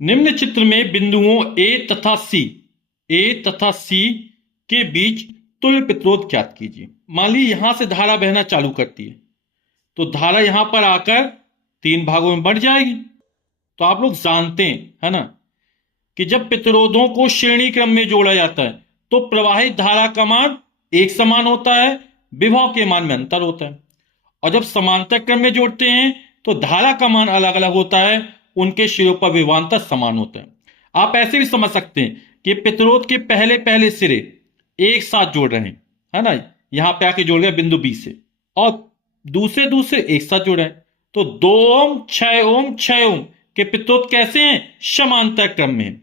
निम्न चित्र में बिंदुओं ए तथा सी के बीच तुल्य प्रतिरोध ज्ञात कीजिए। मान ली यहां से धारा बहना चालू करती है, तो धारा यहां पर आकर तीन भागों में बढ़ जाएगी। तो आप लोग जानते हैं, है ना, कि जब प्रतिरोधों को श्रेणी क्रम में जोड़ा जाता है तो प्रवाहित धारा का मान एक समान होता है, विभव के मान में अंतर होता है। और जब समांतर क्रम में जोड़ते हैं तो धारा का मान अलग अलग होता है, उनके सिरों पर विभवांतर समान होता है। आप ऐसे भी समझ सकते हैं कि प्रतिरोध के पहले पहले सिरे एक साथ जोड़ रहे हैं, है ना, यहां पे आके जोड़ गए बिंदु बी से, और दूसरे दूसरे एक साथ जोड़ रहे हैं। तो 2 ओम 6 ओम 6 ओम के प्रतिरोध कैसे हैं? समांतर क्रम में।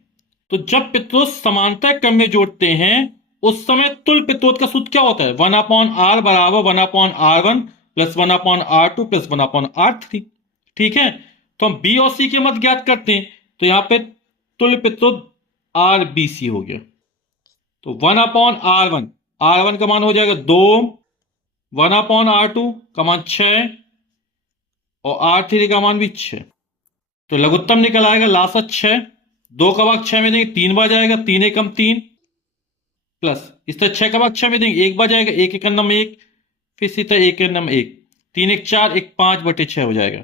तो जब प्रतिरोध समांतर क्रम में जोड़ते हैं उस समय तुल्य प्रतिरोध का सूत्र क्या होता है? 1/r बराबर 1/r1 plus 1/r2 plus 1/r3। ठीक है, तो हम बी और सी के मध्य ज्ञात करते हैं, तो यहां पे तुल्य प्रतिरोध आर बी सी हो गया। तो 1/r1, r1 का मान हो जाएगा 2, 1/r2 का मान 6 और r3 का मान भी 6। तो लघुत्तम निकल आएगा लासा 6, 2 का भाग 6 में देंगे 3 बार जाएगा, 3 एकम 3, प्लस इस तरह 6 का भाग 6 में देंगे 1 बार जाएगा, 1 एकम नम 1, फिर इसी तरह 1 एकम 1, 3 एक 4, 1 5/6 हो जाएगा।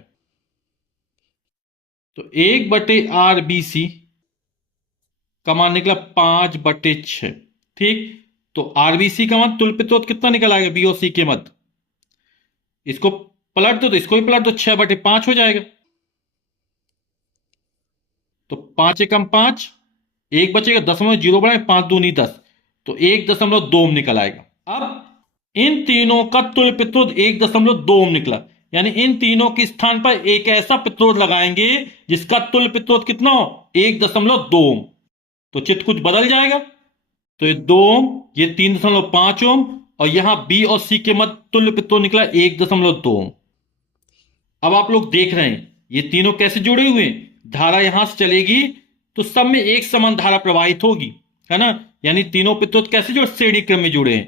तो 1/RBC का मान निकला 5/6। ठीक, तो आरबीसी का मान तुल्य प्रतिरोध कितना निकल आएगा बी और सी के मध्य? इसको पलट दो तो इसको भी पलट दो, 6/5 हो जाएगा। तो 5 एकम 5, 1 बचेगा, 0.0 बढ़ाए 5 दूनी 10, तो 1.2 ओम निकल आएगा। अब इन तीनों का तुल्य प्रतिरोध 1.2 ओम निकला, यानी इन तीनों के स्थान पर एक ऐसा प्रतिरोध लगाएंगे जिसका तुल्य प्रतिरोध कितना हो? 1.2 ओम। तो चित्र कुछ बदल जाएगा, तो ये 2 ओम, ये 3.5 ओम, और यहां बी और सी के मध्य तुल्य प्रतिरोध निकला 1.2 ओम। अब आप लोग देख रहे हैं ये तीनों कैसे जुड़े हुए हैं। धारा यहां से चलेगी तो सब में एक समान धारा प्रवाहित होगी, है ना, यानी तीनों प्रतिरोध कैसे जुड़े? श्रेणी क्रम में जुड़े हैं।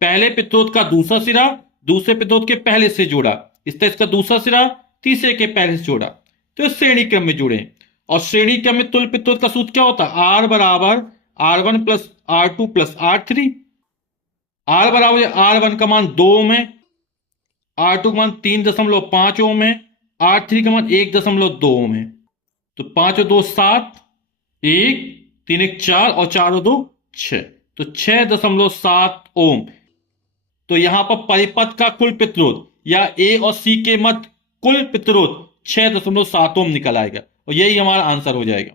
पहले प्रतिरोध का दूसरा सिरा दूसरे प्रतिरोध के पहले से जोड़ा, इस तरह इसका दूसरा सिरा तीसरे के पहले से जोड़ा, तो श्रेणी क्रम में जुड़े। और श्रेणी क्रम में तुल्य प्रतिरोध का सूत्र क्या होता है? आर बराबर R1 plus R2 plus R3। Are बराबर R1 का मान 2 ओम है, R2 का मान 3.5 ओम है, R3 का मान 1.2 ओम है। तो 5 और 2 7, 1, 3 1 4 और 4 और 2 6, तो 6.7 ओम। तो यहां पर परिपथ का कुल प्रतिरोध या ए और सी के मध्य कुल प्रतिरोध 6.7 ओम निकल आएगा, और यही हमारा आंसर हो जाएगा।